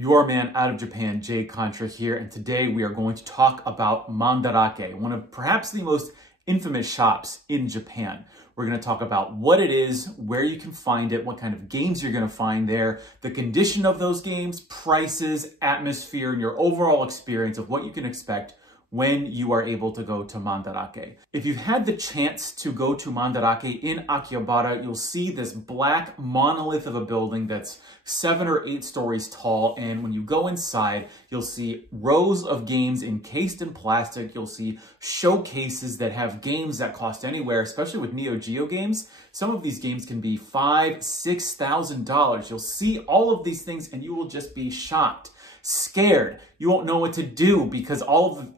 Your man out of Japan, Jay Contra here, and today we are going to talk about Mandarake, one of perhaps the most infamous shops in Japan. We're going to talk about what it is, where you can find it, what kind of games you're going to find there, the condition of those games, prices, atmosphere, and your overall experience of what you can expect when you are able to go to Mandarake. If you've had the chance to go to Mandarake in Akihabara, you'll see this black monolith of a building that's 7 or 8 stories tall, and when you go inside, you'll see rows of games encased in plastic. You'll see showcases that have games that cost anywhere, especially with Neo Geo games. Some of these games can be $5,000, $6,000. You'll see all of these things and you will just be shocked. Scared. You won't know what to do because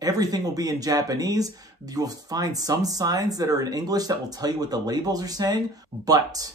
everything will be in Japanese. You will find some signs that are in English that will tell you what the labels are saying. But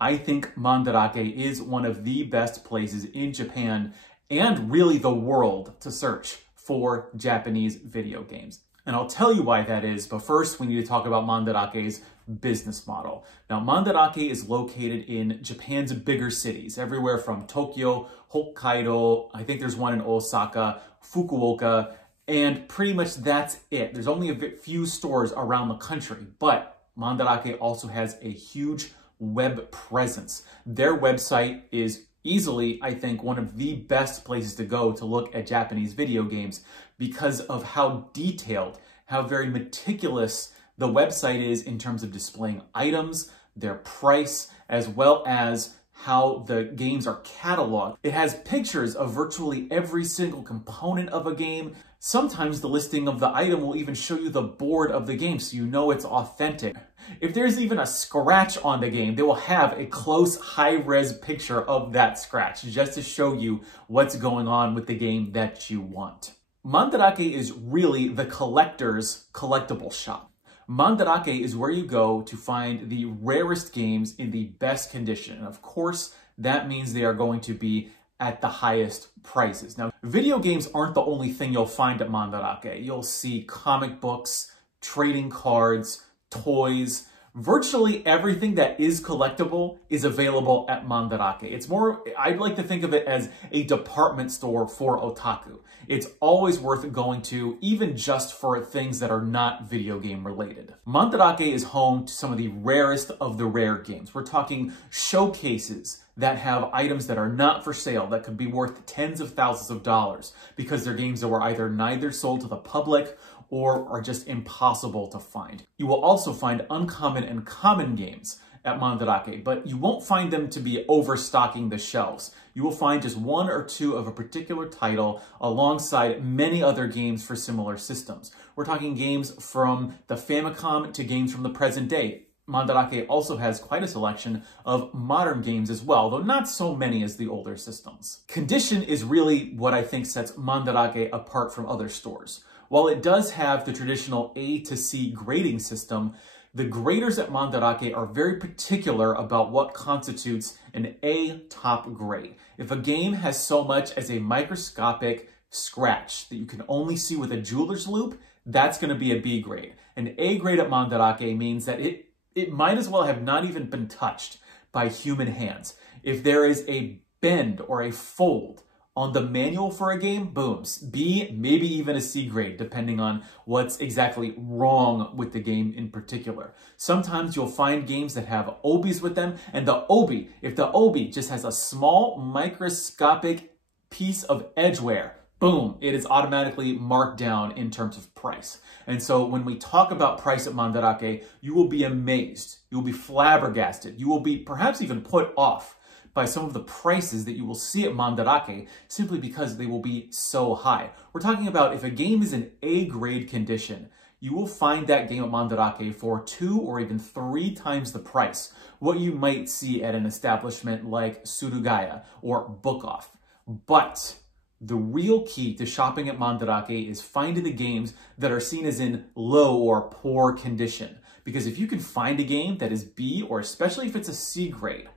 I think Mandarake is one of the best places in Japan and really the world to search for Japanese video games. And I'll tell you why that is, but first we need to talk about Mandarake's business model. Now, Mandarake is located in Japan's bigger cities, everywhere from Tokyo, Hokkaido, I think there's one in Osaka, Fukuoka, and pretty much that's it. There's only a few stores around the country, but Mandarake also has a huge web presence. Their website is easily, I think, one of the best places to go to look at Japanese video games because of how detailed, how very meticulous the website is in terms of displaying items, their price, as well as how the games are cataloged. It has pictures of virtually every single component of a game. Sometimes the listing of the item will even show you the board of the game so you know it's authentic. If there's even a scratch on the game, they will have a close high-res picture of that scratch just to show you what's going on with the game that you want. Mandarake is really the collector's collectible shop. Mandarake is where you go to find the rarest games in the best condition. And of course, that means they are going to be at the highest prices. Now, video games aren't the only thing you'll find at Mandarake. You'll see comic books, trading cards, toys. Virtually everything that is collectible is available at Mandarake. It's more, I'd like to think of it as a department store for otaku. It's always worth going to, even just for things that are not video game related. Mandarake is home to some of the rarest of the rare games. We're talking showcases that have items that are not for sale, that could be worth tens of thousands of dollars because they're games that were either neither sold to the public or are just impossible to find. You will also find uncommon and common games at Mandarake, but you won't find them to be overstocking the shelves. You will find just 1 or 2 of a particular title alongside many other games for similar systems. We're talking games from the Famicom to games from the present day. Mandarake also has quite a selection of modern games as well, though not so many as the older systems. Condition is really what I think sets Mandarake apart from other stores. While it does have the traditional A to C grading system, the graders at Mandarake are very particular about what constitutes an A top grade. If a game has so much as a microscopic scratch that you can only see with a jeweler's loupe, that's going to be a B grade. An A grade at Mandarake means that it might as well have not even been touched by human hands. If there is a bend or a fold on the manual for a game, boom, B, maybe even a C grade, depending on what's exactly wrong with the game in particular. Sometimes you'll find games that have obies with them, and the obi, if the obi just has a small microscopic piece of edgeware, boom, it is automatically marked down in terms of price. And so when we talk about price at Mandarake, you will be amazed, you will be flabbergasted, you will be perhaps even put off by some of the prices that you will see at Mandarake simply because they will be so high. We're talking about if a game is in A grade condition, you will find that game at Mandarake for 2 or even 3 times the price, what you might see at an establishment like Surugaya or Book Off. But the real key to shopping at Mandarake is finding the games that are seen as in low or poor condition. Because if you can find a game that is B, or especially if it's a C grade,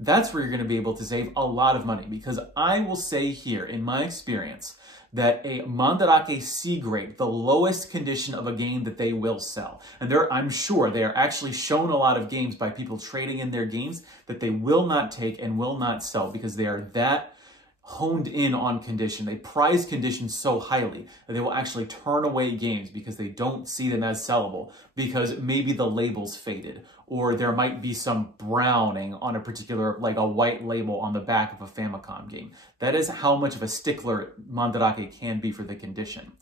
that's where you're going to be able to save a lot of money, because I will say here, in my experience, that a Mandarake C grade, the lowest condition of a game that they will sell. And I'm sure they are actually shown a lot of games by people trading in their games that they will not take and will not sell, because they are that honed in on condition. They prize condition so highly that they will actually turn away games because they don't see them as sellable, because maybe the label's faded, or there might be some browning on a particular, like a white label on the back of a Famicom game. That is how much of a stickler Mandarake can be for the condition.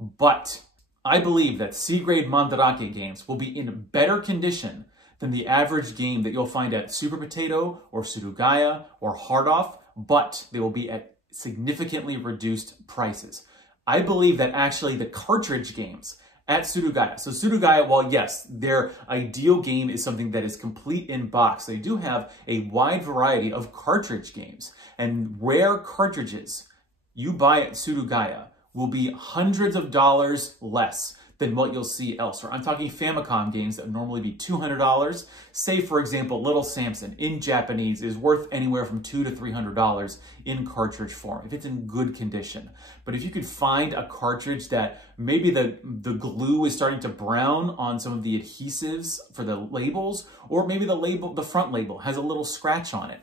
But I believe that C-grade Mandarake games will be in better condition than the average game that you'll find at Super Potato or Surugaya or Hard Off, but they will be at significantly reduced prices. I believe that actually the cartridge games at Surugaya, so Surugaya, while yes, their ideal game is something that is complete in box, they do have a wide variety of cartridge games, and rare cartridges you buy at Surugaya will be hundreds of dollars less than what you'll see elsewhere. I'm talking Famicom games that would normally be $200. Say, for example, Little Samson in Japanese is worth anywhere from $200 to $300 in cartridge form, if it's in good condition. But if you could find a cartridge that maybe the glue is starting to brown on some of the adhesives for the labels, or maybe the front label has a little scratch on it,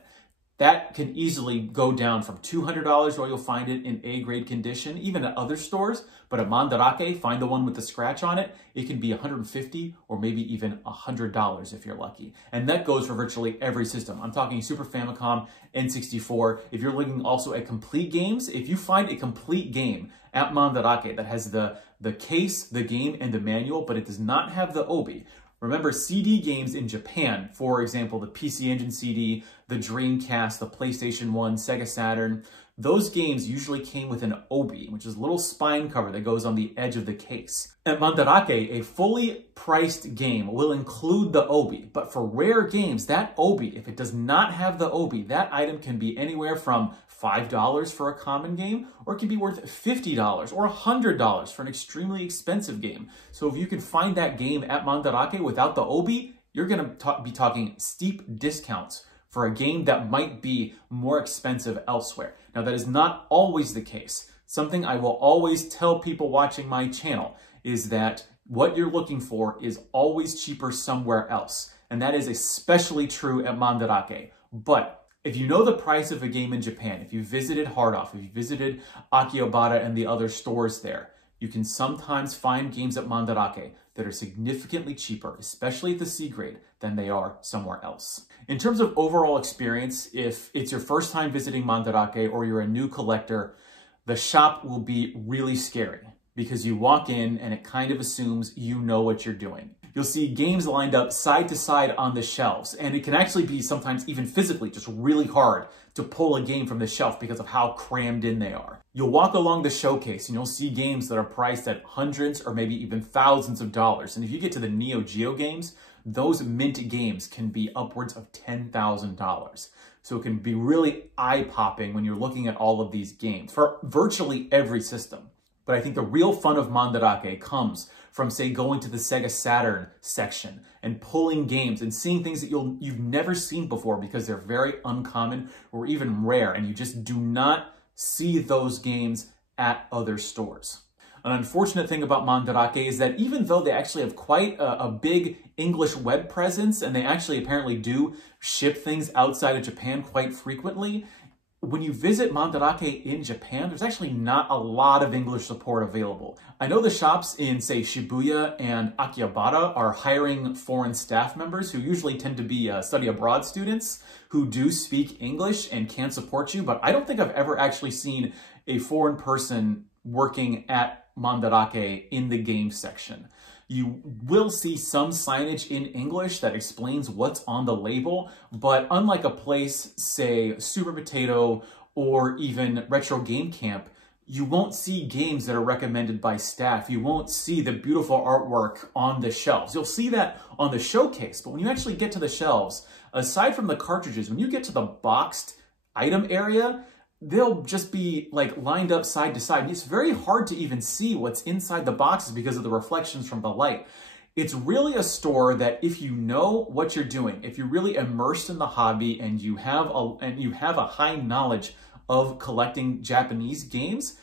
that can easily go down from $200 where you'll find it in A-grade condition, even at other stores. But at Mandarake, find the one with the scratch on it, it can be $150 or maybe even $100 if you're lucky. And that goes for virtually every system. I'm talking Super Famicom, N64. If you're looking also at complete games, if you find a complete game at Mandarake that has the case, the game, and the manual, but it does not have the obi. Remember, CD games in Japan, for example, the PC Engine CD, the Dreamcast, the PlayStation 1, Sega Saturn, those games usually came with an obi, which is a little spine cover that goes on the edge of the case. At Mandarake, a fully priced game will include the obi, but for rare games, that obi, if it does not have the obi, that item can be anywhere from $5 for a common game, or it can be worth $50 or $100 for an extremely expensive game. So if you can find that game at Mandarake without the obi, you're going to be talking steep discounts for a game that might be more expensive elsewhere. Now, that is not always the case. Something I will always tell people watching my channel is that what you're looking for is always cheaper somewhere else. And that is especially true at Mandarake. But if you know the price of a game in Japan, if you visited Hard Off, if you visited Akihabara and the other stores there, you can sometimes find games at Mandarake that are significantly cheaper, especially at the C grade, than they are somewhere else. In terms of overall experience, if it's your first time visiting Mandarake or you're a new collector, the shop will be really scary because you walk in and it kind of assumes you know what you're doing. You'll see games lined up side to side on the shelves, and it can actually be sometimes even physically just really hard to pull a game from the shelf because of how crammed in they are. You'll walk along the showcase and you'll see games that are priced at hundreds or maybe even thousands of dollars. And if you get to the Neo Geo games, those mint games can be upwards of $10,000. So it can be really eye-popping when you're looking at all of these games for virtually every system. But I think the real fun of Mandarake comes from, say, going to the Sega Saturn section and pulling games and seeing things that you've never seen before because they're very uncommon or even rare, and you just do not see those games at other stores. An unfortunate thing about Mandarake is that even though they actually have quite a big English web presence, and they actually apparently do ship things outside of Japan quite frequently, when you visit Mandarake in Japan, there's actually not a lot of English support available. I know the shops in, say, Shibuya and Akihabara are hiring foreign staff members who usually tend to be study abroad students who do speak English and can support you, but I don't think I've ever actually seen a foreign person working at Mandarake in the game section. You will see some signage in English that explains what's on the label, but unlike a place, say, Super Potato or even Retro Game Camp, you won't see games that are recommended by staff. You won't see the beautiful artwork on the shelves. You'll see that on the showcase, but when you actually get to the shelves, aside from the cartridges, when you get to the boxed item area, they'll just be like lined up side to side. And it's very hard to even see what's inside the boxes because of the reflections from the light. It's really a store that if you know what you're doing, if you're really immersed in the hobby and you have a high knowledge of collecting Japanese games,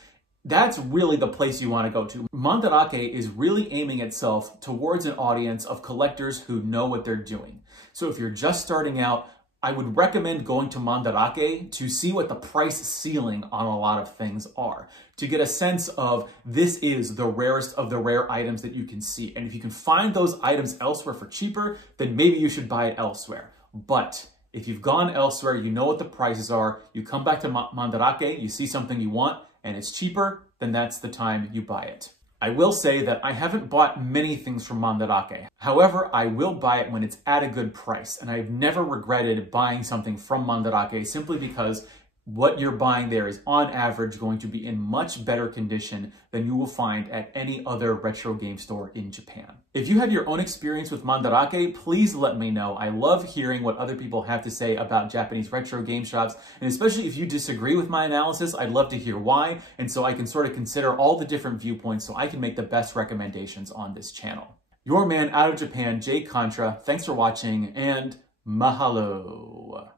that's really the place you want to go to. Mandarake is really aiming itself towards an audience of collectors who know what they're doing. So if you're just starting out, I would recommend going to Mandarake to see what the price ceiling on a lot of things are, to get a sense of this is the rarest of the rare items that you can see. And if you can find those items elsewhere for cheaper, then maybe you should buy it elsewhere. But if you've gone elsewhere, you know what the prices are, you come back to Mandarake, you see something you want, and it's cheaper, then that's the time you buy it. I will say that I haven't bought many things from Mandarake. However, I will buy it when it's at a good price, and I've never regretted buying something from Mandarake simply because what you're buying there is on average going to be in much better condition than you will find at any other retro game store in Japan. If you have your own experience with Mandarake, please let me know. I love hearing what other people have to say about Japanese retro game shops, and especially if you disagree with my analysis, I'd love to hear why, and so I can sort of consider all the different viewpoints so I can make the best recommendations on this channel. Your man out of Japan, Jay Contra, thanks for watching, and mahalo.